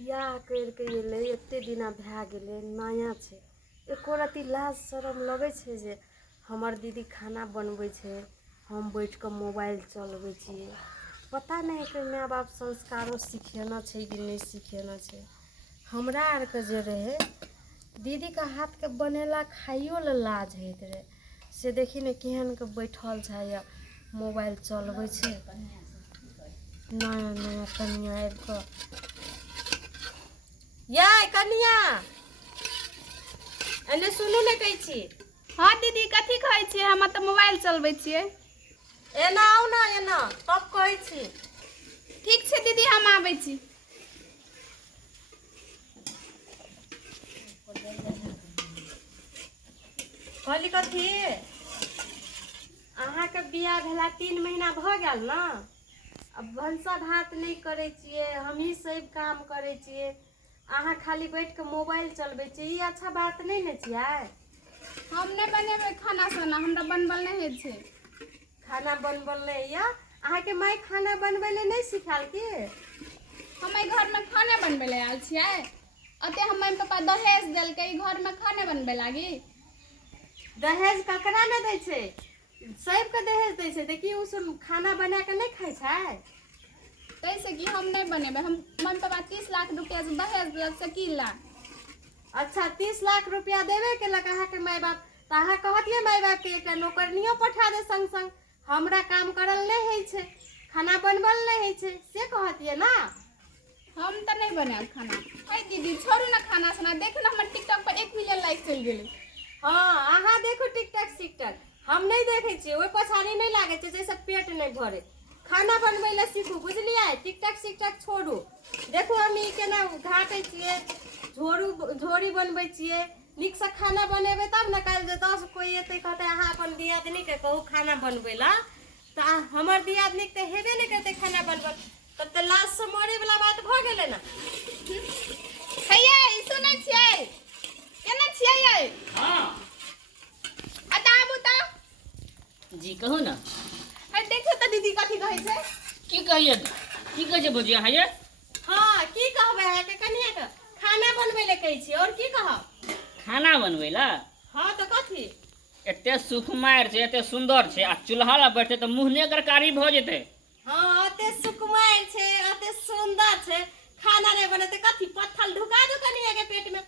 बियाह करके एलै एते दिना भए गेलै नया छै एको रत्ती लाज शरम लगै छै जे हमर दीदी खाना बनबै छै हम बैठ कऽ मोबाइल चलबै छियै। पता नहि एकर माय बाप संस्कारो सिखेने छै कि नहि सिखेने छै। हमरा आरके जे रहै दीदीके हाथके बनेला खाइयो लए लाज होइत रहै से देखी ने केहन के बैठल छै या मोबाइल चलबै छै। नया नया कनिया आबि कऽ यै कनिया एने सुनू ने कहै छी। हाँ दीदी कथी कहै छियै? हम तऽ मोबाइल चलबै छियै। एना आउ ने एना तब कहै छी। ठीक छै दीदी हम आबै छी। कहली कथी अहाँके बियाह भेला 3 महीना भऽ गेल ने। अब भनसा भात नहीं करे छिए, हमही सब काम करे छिए, अहाँ खाली बैठ के मोबाइल चलबै छिए। ई अच्छा बात नहीं ने छियै। हम नहीं बनेबै खाना सोना, हमरा बनबल नहीं होइ छै। खाना बनबल नहीं या अहाँके माय खाना बनबै ले नहीं सिखाल की? हम एहि घर में खाना बनबै ले आयल छियै। अते हम मम्मी पापा दहेज देलकै ई घर में खाना बनबै लागी। दहेज ककरा ने दै छै? सबके दहेज दै छै। देखिए उ सब खाना बना के नहीं खाइ छै। तैसे कि हम नहीं बनेबै। हम मम्मी पापा 30 लाख रुपया दहेज देलक से की ला। अच्छा 30 लाख रुपया देवे के लग अहाँके माय बाप तो अहाँ कहतिए माय बाप के एकटा नौकरनियो पठा दे संग संग। हमरा काम करल नहीं होइ छै, खाना बनबल नहीं होइ छै से कहतिए ना। हम तो नहीं बनाएब खाना। हे दीदी छोड़ू ना खाना सुना। देखो ना हमर टिकटॉक पर 1 मिलियन लाइक चल गेलै। हाँ अहाँ देखो टिकटॉक सिकटॉक हम नहीं देखे छिए। ओइ पछाड़ी नहीं लागे छै जैसे पेट नहीं भरे। खाना बनबै ले सीखू बुझलिए। टिकटॉक सिकटॉक छोड़ू। देखो हम ई केना घाटे छिए, झोरी बनबै छिए। नीक से खाना बनेबै तब न। काल जे 10 कोई एते कहते अहाँ अपन दियादनी के कहू खाना बनबै ला तो हमर दियादनी के हेबे नहीं करते खाना बनबल। तब तो लाज से मरे वाला बात भ गेलै ना। हैया ई सुनै छियै? केना छियै ये? हाँ आबू तऽ जी कहू ना। है देखियो तऽ दीदी कथी कहै छै। की कहिए की कहै छै बुझिया है ये? हाँ की कहबै अहाँके कनिया के खाना बनबै ले कहै छी और की कहब? खाना बनबै ला? हाँ तो कथी? एते सुकुमार छै, एते सुंदर छै आ चूल्हा ला बैठते तो मुँह ने कारी भ जेते। हाँ अते सुकुमार छै, अते सुंदर छै, खाना नहीं बने तो कथी पत्थल ढुका दो कनिया के पेट में।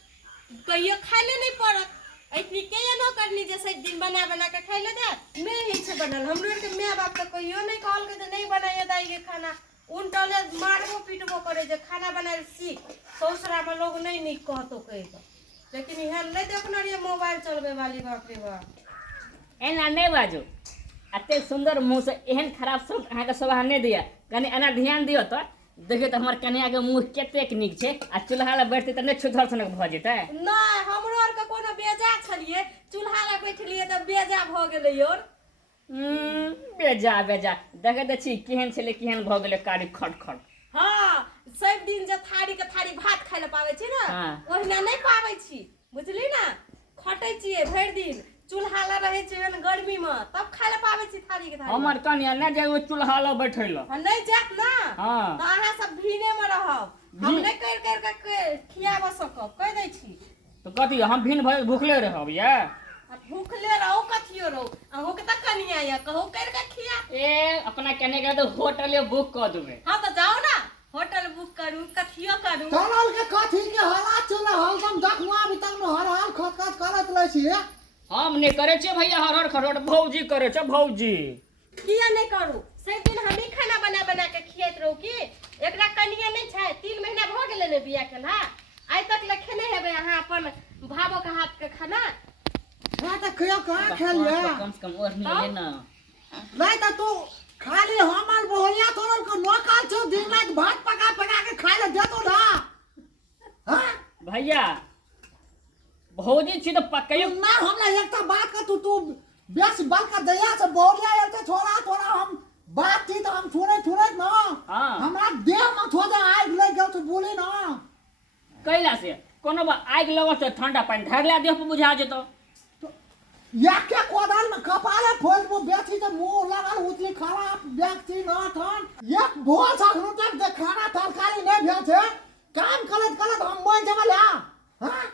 कहियो खाए ले नहीं पड़त। ऐतनी के न करनी जे सब दिन बना बना के खाए ले दे। नहीं छै बनल। हमरो के माय बाप तो कहियो नहीं कहल के जे नहीं बनाइए दाई के खाना। उनटले मारबो पीटबो करे जे खाना बनाए सीख। ससुरा में लोग नहीं निक कहतो कह के। लेकिन यहाँ नहीं देखना रे मोबाइल चलबे वाली बाप रे बाप। एना नहीं बाजू। एते सुंदर मुँह से एहन खराब सब अहाँ के स्वभाव नहीं दिया। कनी एना ध्यान दियो तो देखियो तो हमर कन्या के मुँह कतेक नीक छै आ चूल्हा ला बैठते तो नहीं छुधर सनक भ जेते। नहीं हमरो आर के कोनो बेजा छलिए चूल्हा ला बैठलिए तो बेजा भ गेलै और। बेजा बेजा देखे तो छी केहन छले केहन भ गेले कारी खट खट। हाँ सब दिन जे थारी के थारी भात खाए ले पावे छी ना हाँ। ओहिना नहीं पावे छी बुझली ना। खटै छिए भर दिन चूल्हा ला रहे छी गर्मी में तब खाए ले पावे छी थारी के थारी। हमर कन्या न जाए चूल्हा ला बैठे ला। नहीं जात ना हाँ। तो अहाँ सब भीने में रहब। हम नहीं कर के खियाब सकब कह दै छी। तो कथी हम भिन भर भूखले रहब या? भूखले रहो कथियो रहो अहू के त कनिया या कहू कर के खिया। ए अपना कहने के तो होटल बुक कर देबे। हाँ तो जाओ ना होटल बुक करू कथियो करू। तनल के कथी के हला चल हम देखवा भी तक हर हाल खटखट करत रह छी। हम नहीं करे छे भैया हर हर खरोट भौजी करे छे भौजी। किया नहीं करू? सब दिन हम ही खाना बना बना के खियात रहू की? एकरा कनिया नहीं छै 3 महीना भ गेलै ने बियाह केला। आइ तक ले खेने हेबे अहाँ अपन भावो के हाथ के खाना। हां त कहियो कहां खेलिए? कम से कम और नहीं लेना। नहीं त तू खाली हमर बोलिया तोरल को नौकर छो दिन रात भात पका पका के खाए ले देतो ना। हां भैया भौजी छी तो पकइयो ना हमरा एकटा बात का तू बेस बल का दया से बोलिया एते छोड़ा थोड़ा हम बात थी तो हम सुने ना। हाँ। हमरा देह में थोड़ा आग लग गयो तो बोले ना। कैला से कोनो बा आग लगो तो ठंडा पानी ढारला देह पे बुझा जेतो। या के कोदाल में कपाले फोड़ वो बेची तो मुंह लगल उतली खराब व्यक्ति ना थन। एक भोर से तक खाना तरकारी नहीं भेल छे काम करे नहीं जमल हां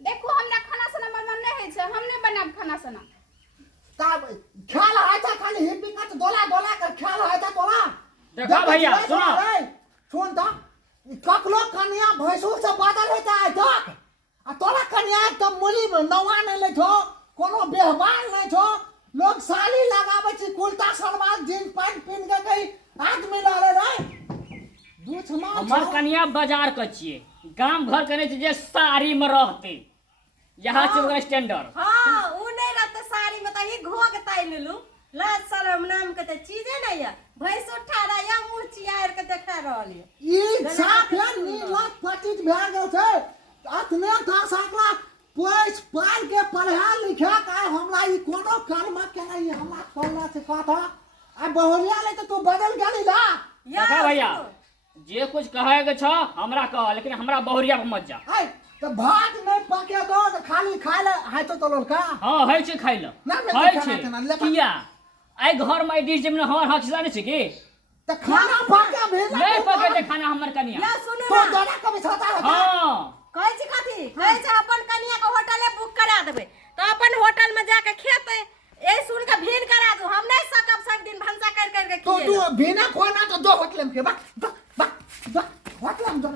देखो हमरा खाना सना बनबल नहीं है छै, हम नहीं बनाब खाना सना। तब ख्याल है था खाली हिप्पी का दोला दोला कर ख्याल है था तोला। देखो भैया सुनो, सुन तो ककलो कन्या भैंसुर से बादल होता है तक आ तोरा कन्या तो मुली में नवा नहीं ले छो, कोनो व्यवहार नहीं छो। लोग साली लगावे छी कुर्ता सलवार जींस पैंट पहन के कहीं आदमी लाले रे दूछमा हमर कन्या बाजार के छिए, गांव घर करे छै जे साड़ी में रहते, यहाँ से स्टैंडर्ड। हाँ उ नहीं रहते साड़ी में तो ही घोग ताई लेलू। लाज शरम नाम के तो चीजे नहीं है। भैंस उठा रहा या मुंह चियार के देखा रहल है। ई साफ है नीला पतित भए गेल छै। अतने था सकला पैस पाल के पढ़ा लिखा का हमरा ई कोनो कर्म के नहीं हमरा करला से कथा आ बहुरिया ले तो तू बदल गेली ना। देखो भैया जे कुछ कहे के छ हमरा कह, लेकिन हमरा बहुरिया पे मत जा। है तो भात नहीं पके दो तो खाली खाए ले है तो लोल का। हां है छै खाइ ल, ना है खाना छै खाना लेकिन किया आई घर में डिश जमने हमर हक जाने छै की तो खाना पके भेज नहीं पके दे खाना हमर कन्या। या सुनो तो ना दादा कभी छता है हां कहै छी कथी कहै छै अपन कन्या के होटले बुक करा देबै तो अपन होटल में जाके खेते। ए सुन के भीन करा दू, हम नहीं सकब सब दिन भंसा कर के तो किए तू ना। बिना खोना तो दो होटल में के बा होटल में दो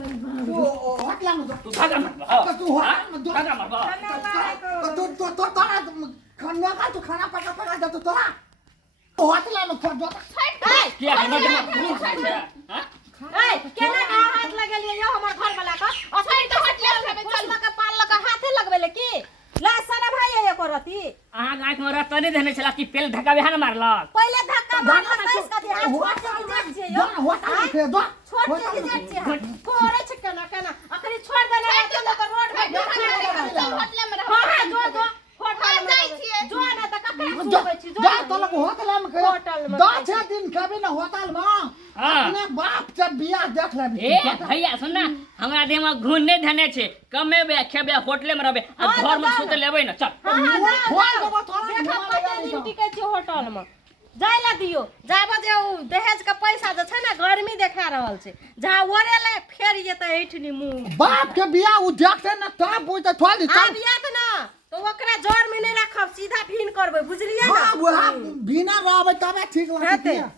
होटल में दो तू भागा मत हां तो तू होटल में दो भागा मत तो तोरा खाना का तू खाना पका दे तो तोरा होटल में खा दो। किया हमर हां ए केना का हाथ लगेलिए यो हमर घर वाला का असली तो होटल में चल के पाल लगा हाथे लगबेले की ला सारा भाई ये करती। अहाँ गांठ में रत नहीं देने छला कि पेल धक्का बिहान मारलक। पहले धक्का मारला तइस कथी हाथ होटल में जाक जे यो होटल में के दो छोड़ के जाक जे कोरे छ केना अखनी छोड़ देले तो रोड पे होटल में रह। हां जो जो होटल में जाई छिए जो ना त कखन सुबै छी जा तो लोग होटल में के होटल में 10 दिन कभी ना होटल में अपने बाप से बियाह देख ले। ए भैया सुन ना, हमरा देह में घून नहीं धने छे, कमेबे खेबे होटले में रहबे आ घर में सुते लेबै ना। चल टिकै छी होटल में जाय ला दियो जाबे जे दहेज के पैसा जे छै ना गर्मी देखा रहल छै जहाँ ओरे ले फेर ये त ऐठनी मुंह बाप के बियाह उ देखते ना तब बुझते थोड़ी आब याद ना तो ओकरा जड़ में नहीं रखब सीधा भीन करबै बुझलिए ना। हां वो बिना रहबे तबे ठीक लगते।